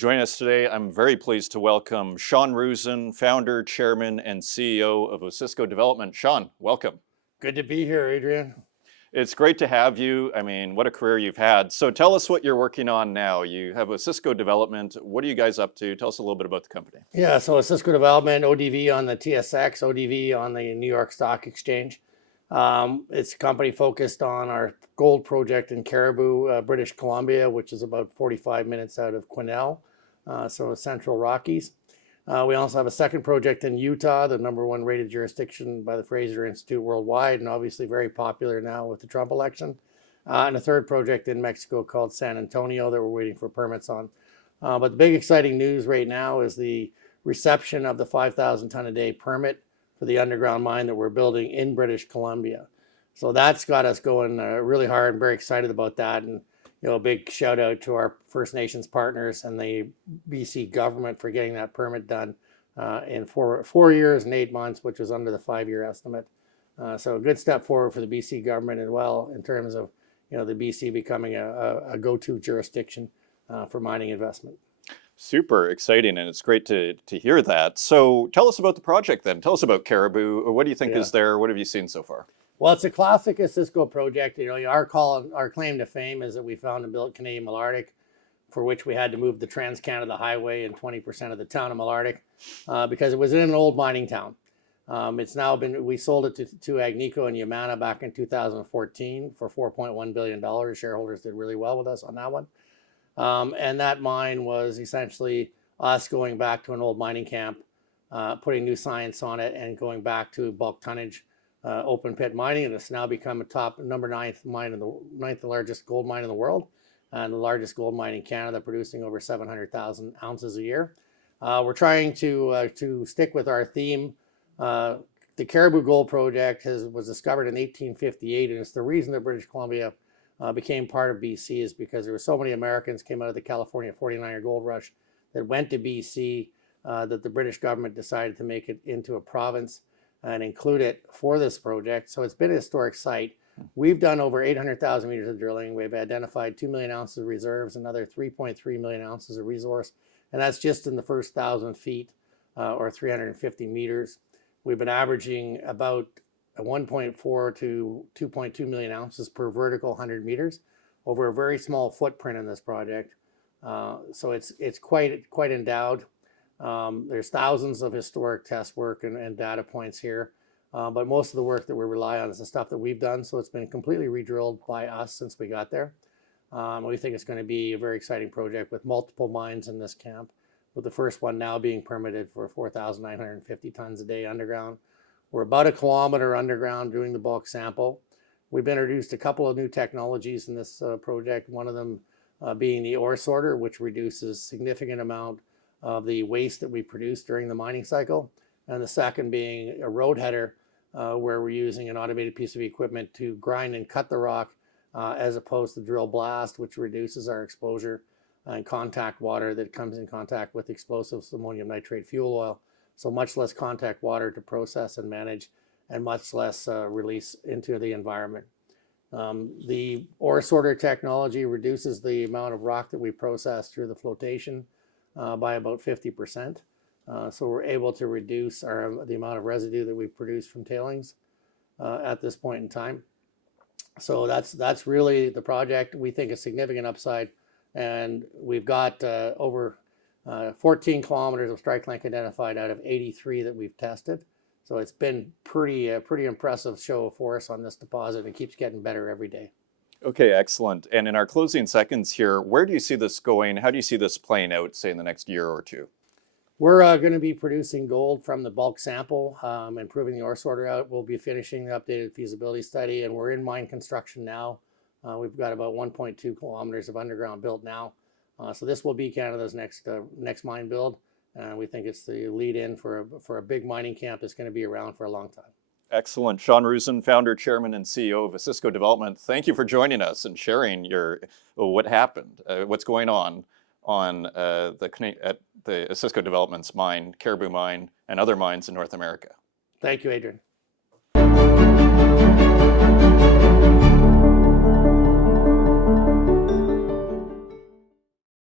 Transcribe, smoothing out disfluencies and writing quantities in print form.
Joining us today, I'm very pleased to welcome Sean Roosen, founder, chairman, and CEO of Osisko Development. Sean, welcome. Good to be here, Adrian. It's great to have you. I mean, what a career you've had. So tell us what you're working on now. You have Osisko Development. What are you guys up to? Tell us a little bit about the company. Yeah, so Osisko Development, ODV on the TSX, ODV on the New York Stock Exchange. It's a company focused on our gold project in Cariboo, British Columbia, which is about 45 minutes out of Quesnel, so Central Rockies. We also have a second project in Utah, the #1 rated jurisdiction by the Fraser Institute worldwide, and obviously very popular now with the Trump election. And a third project in Mexico called San Antonio that we're waiting for permits on. But the big exciting news right now is the reception of the 5,000 ton a day permit for the underground mine that we're building in British Columbia. So that's got us going really hard. I'm very excited about that. And a big shout out to our First Nations partners and the BC government for getting that permit done in 4 years and 8 months, which was under the 5-year estimate. So a good step forward for the BC government as well in terms of the BC becoming a go-to jurisdiction for mining investment. Super exciting, and it's great to hear that. So tell us about the project then. Tell us about Cariboo. What do you think is there? What have you seen so far? Well, it's a classic Osisko project. Our claim to fame is that we found and built Canadian Malartic, for which we had to move the Trans-Canada Highway and 20% of the town of Malartic because it was in an old mining town. We sold it to Agnico and Yamana back in 2014 for $4.1 billion. Shareholders did really well with us on that one. And that mine was essentially us going back to an old mining camp, putting new science on it and going back to bulk tonnage, open pit mining. And it's now become a top ninth largest gold mine in the world and the largest gold mine in Canada, producing over 700,000 ounces a year. We're trying to stick with our theme. The Cariboo Gold Project was discovered in 1858, and it's the reason that British Columbia became part of BC is because there were so many Americans came out of the California 49er gold rush that went to BC that the British government decided to make it into a province and include it for this project. So it's been a historic site. We've done over 800,000 meters of drilling. We've identified 2 million ounces of reserves, another 3.3 million ounces of resource, and that's just in the first 1,000 feet or 350 meters. We've been averaging about 1.4 to 2.2 million ounces per vertical 100 meters over a very small footprint in this project. So it's quite endowed. There's thousands of historic test work and data points here, but most of the work that we rely on is the stuff that we've done. So it's been completely re-drilled by us since we got there. We think it's going to be a very exciting project with multiple mines in this camp, with the first one now being permitted for 4,950 tons a day underground. We're about 1 kilometer underground doing the bulk sample. We've introduced a couple of new technologies in this project, one of them being the ore sorter, which reduces significant amount of the waste that we produce during the mining cycle. And the second being a road header, where we're using an automated piece of equipment to grind and cut the rock as opposed to drill blast, which reduces our exposure and contact water that comes in contact with explosives, ammonium nitrate fuel oil. So much less contact water to process and manage and much less release into the environment. The ore sorter technology reduces the amount of rock that we process through the flotation by about 50%. So we're able to reduce the amount of residue that we produce from tailings at this point in time. So that's really the project. We think a significant upside, and we've got over 14 kilometers of strike length identified out of 83 that we've tested. So it's been pretty impressive show of force on this deposit. It keeps getting better every day. Okay, excellent. And in our closing seconds here, where do you see this going? How do you see this playing out, say, in the next year or two? We're going to be producing gold from the bulk sample, improving the ore sorter out. We'll be finishing the updated feasibility study, and we're in mine construction now. We've got about 1.2 kilometers of underground built now. So this will be Canada's next mine build. We think it's the lead in for a big mining camp that's going to be around for a long time. Excellent. Sean Roosen, founder, chairman, and CEO of Osisko Development. Thank you for joining us and sharing what happened, what's going on the Osisko Development's mine, Cariboo mine, and other mines in North America. Thank you, Adrian.